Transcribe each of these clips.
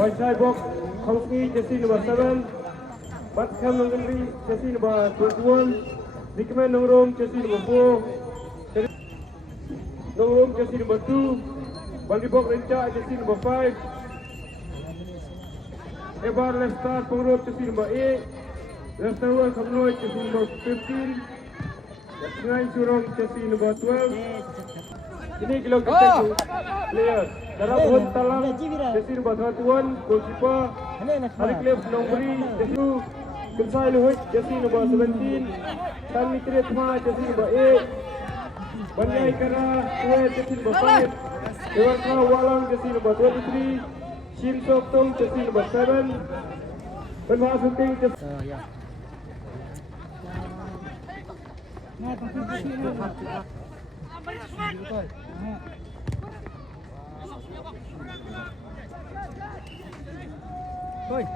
Marsyiem box Kowski jersey number 7. Batkham Nongri jersey number 21. Dikmen Nongrom jersey number 4. Nongrom jersey number 2. Bandibok Renca jersey number 5. Ebar Leftar Pengrut jersey number 8. Leftar Kamnoy jersey number 15. Sengai Surong jersey number 12. Ini kalau kita player. Darabun Talang jersey number 31. Goalkeeper Haliklef Nongri jersey Kensai Luhut jersey number 17. Tan Mitri Thma jersey number 8. Banyai Kara Kuwait jersey number 5. Dewarka Walang jersey number 23. Shin Sok Tong jersey number 7. Penwa Sunting jersey Oi.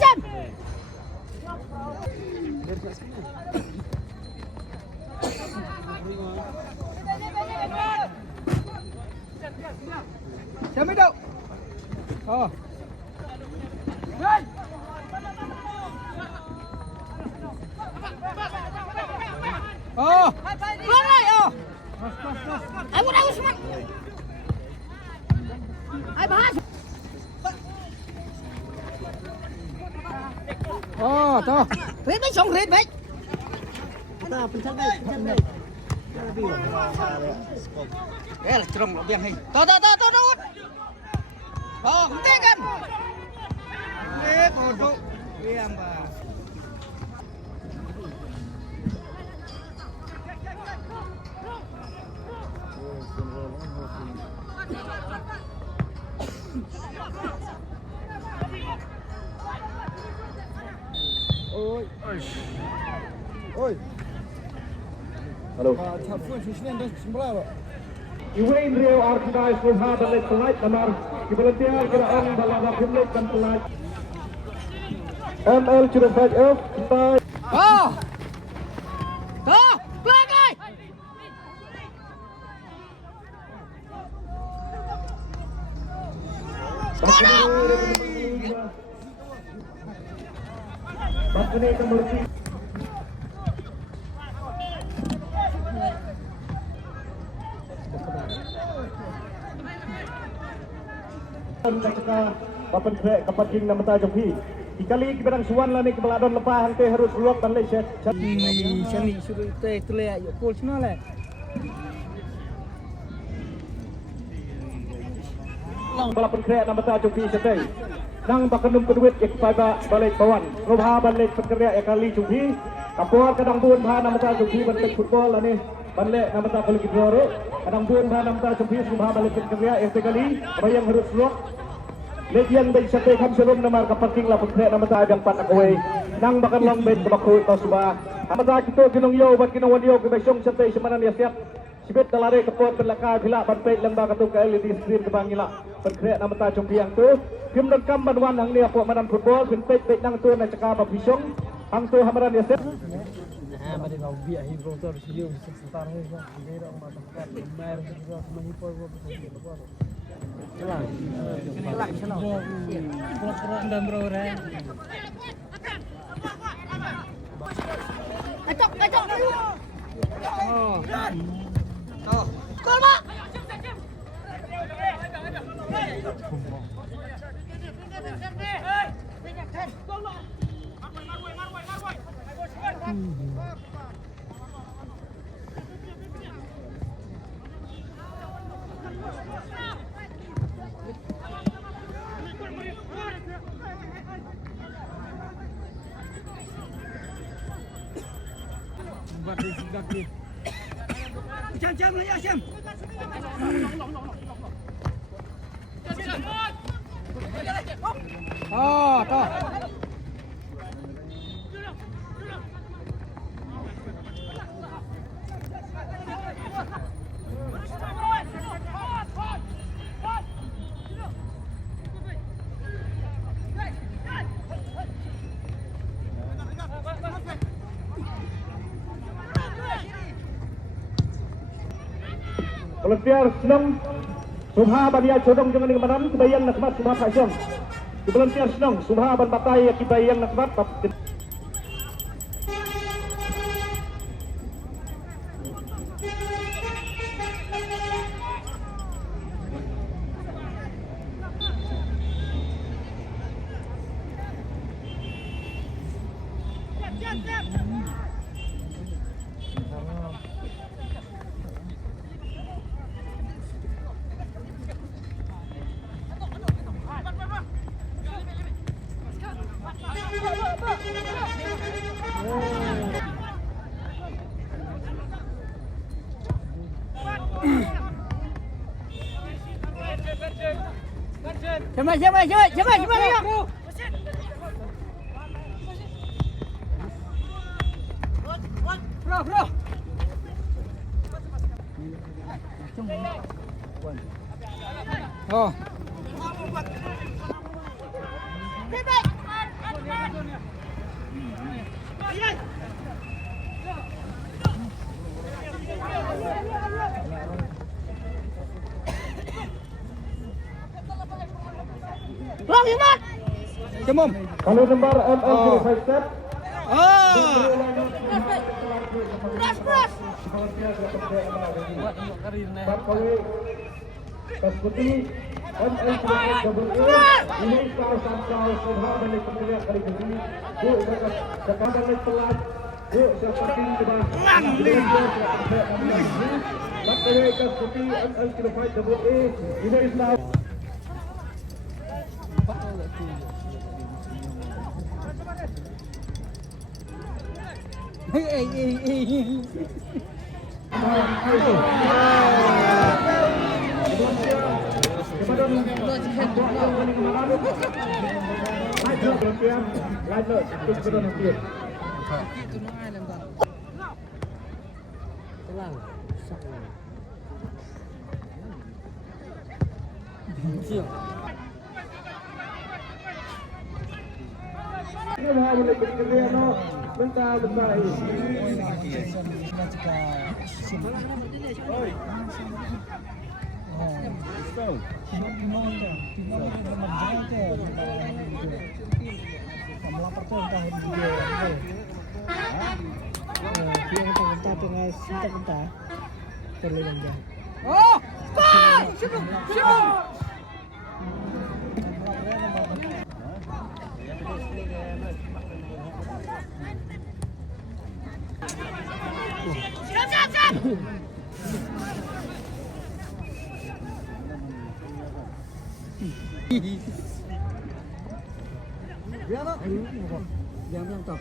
Jam. Jam itu. Oh. Oh. Keluar lagi. Oh. Ayo semua. Ayo bahas. Oh, tuh. Red baik, song red baik. Kita pencet baik. Cerong lo biang hei. Tuh. Oh, penting kan. Kodok. Biang, Pak. Oi. Halo. Iwain Rio Arkitais Ruha balik pelait kamar Kibelentiar Geraan Balada Pynlait dan pelait ML Curasaj F Kita Oh. Tuh, keluar guys. Bakune kembali Papan krek kepaking nama tajam hi. Ikali kibarang suan lah ni kebeladon lepas hante harus luak dan lecet. Chani suruh itu le ayo kol semua le. Papan krek nama tajam hi setai. Nang bakanum keduit pada balik bawan. Robha balik perkerja ekali jumhi. Kapuar kadang buan bahan nama tajam hi balik football lah ni. Balik nama tajam balik goro. Kadang buan bahan nama tajam hi robha balik perkerja ekali. Bayang harus luak. Legian baik sampai kam sebelum nama kapaking lah putri nama tajam panak away nang bakan long baik kebaku tau subah nama tajam kita kinong yo bat kinong wadiyo kebesong sampai semanan ya siap sibet dalare kepot berlaka bila bantai lembah katu ke LED screen kebangila putri nama tajam piang tu kim donkam banwan hang ni apa madan football bantai baik nang tu nak cakap babisong hang tu hamaran ya siap Mari kau biar hibro tu harus dia bisa setar ni kan. Dia orang macam kat mer juga menghibur gua betul. Kelang. Kurang dan berorang. Acok. Oh. Tuh. Gol, Pak. Jam lah ya jam. Oh, toh. Volunteer senang Subha Badia Chodong jangan dengan badan kebayang nak mat Subha Paisong. Volunteer senang Subha ban batai kebayang nak mat. Cepat ayo. Bro. Oh. Long Yumat. Cemum. Kalau nomor ML 5 step. Press. Kaskuti ML ini salah Subha balik pemilihan kali ini. Bu sekarang balik pelat. Bu seperti di bawah. Bapak Kaskuti ML 5 ini Islam. Oh, sibuk. Siap. Berapa? Yang top.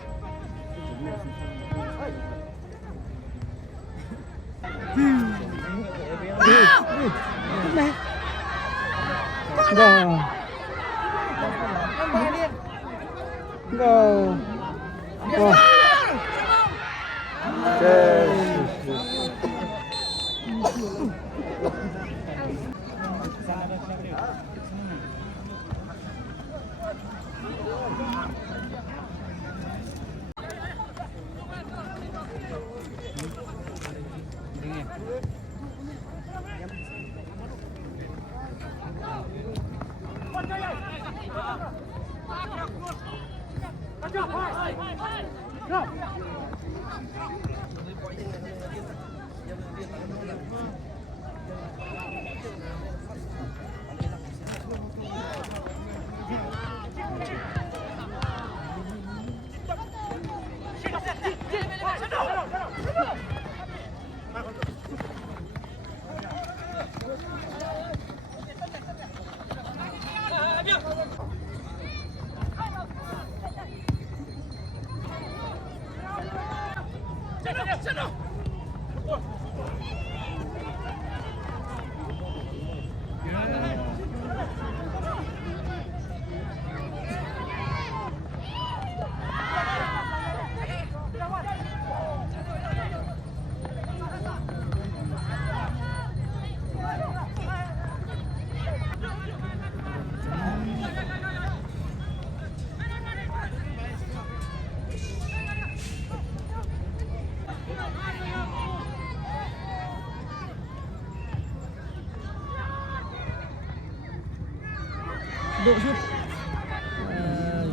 Duduk shoot.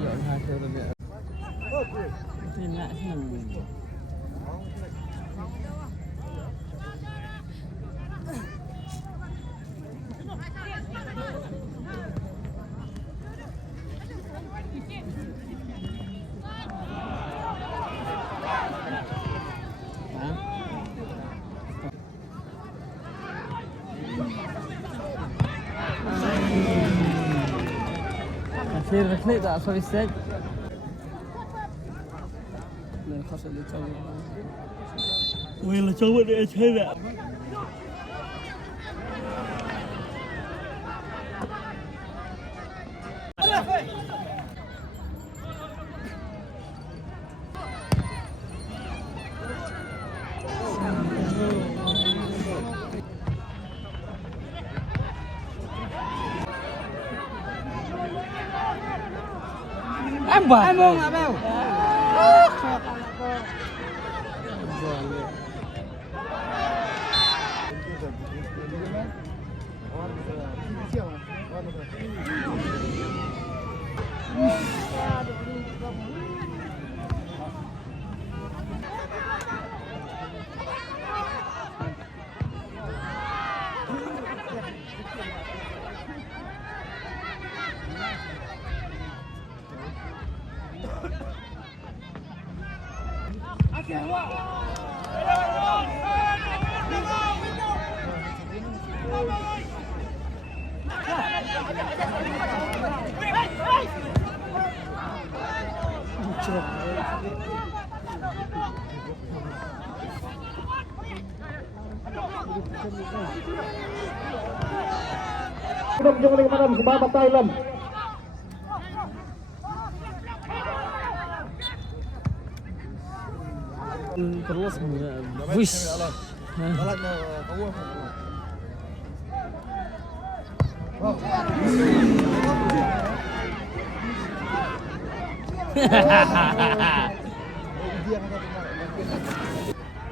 Ya hasil dia. Ini nak senang. Hasil reknik tak sorry set. Dan khas dia tahu. Weh, coba dia cakap. Em bông à bèo. Hidup jong ling madam sebab Thailand. Terus wish.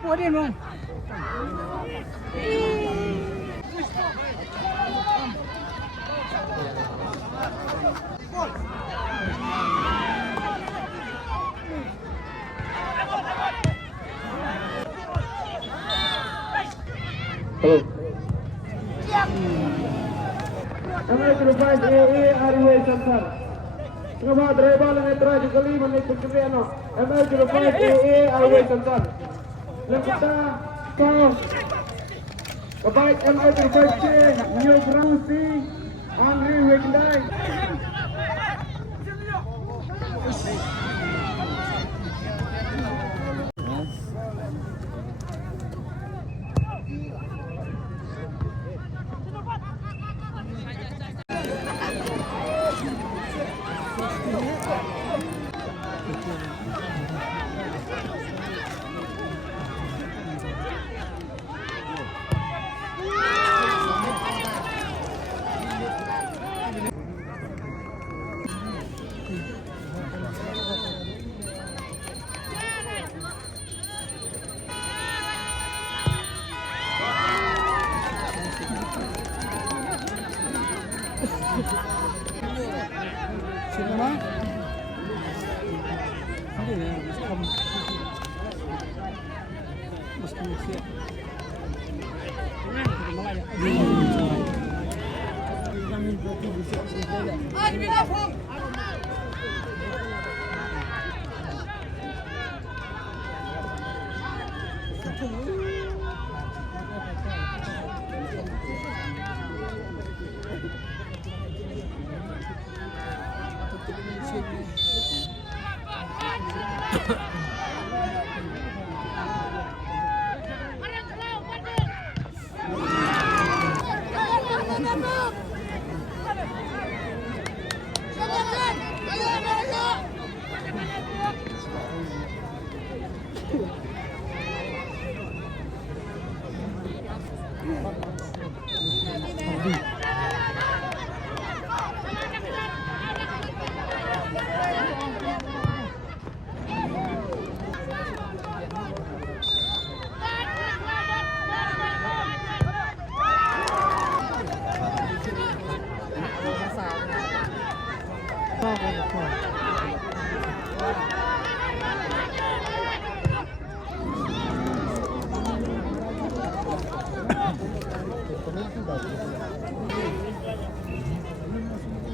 What dong? Hello. Kami terlepas Arway Center. Kenapa driver yang terakhir kali menaik pekerjaan? Kami terlepas Arway Center. Kita kau kebaik kami terlepas New Brunsey Andrew Wekendai.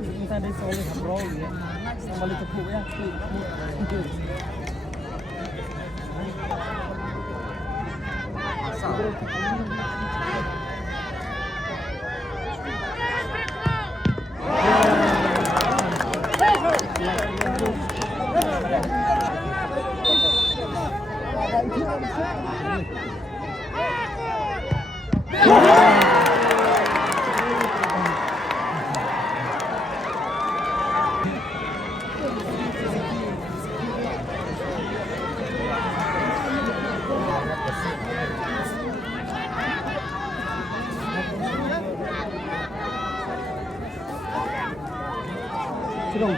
Kita ada soleh bro ya. Sama lu tepuk ya. Sedang.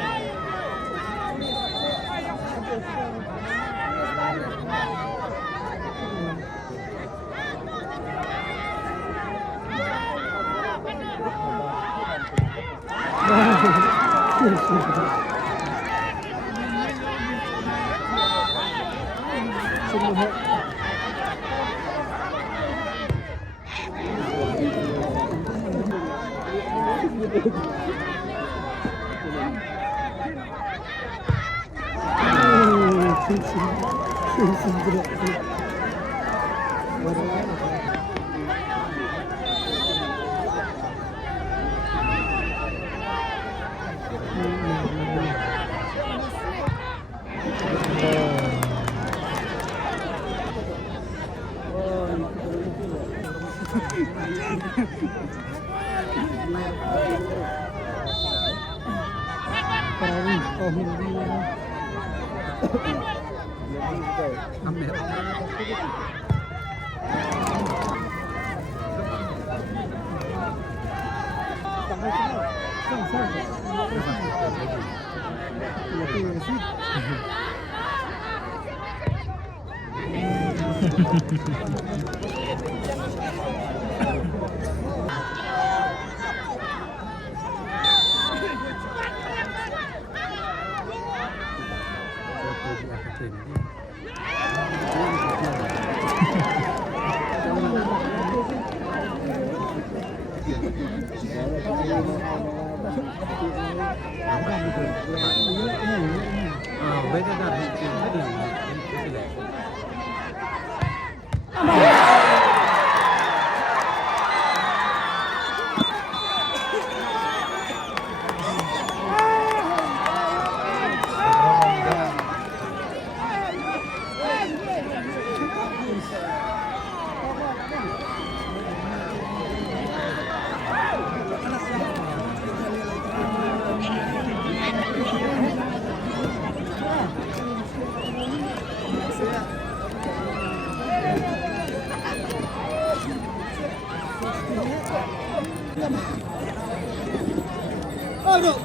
Aduh.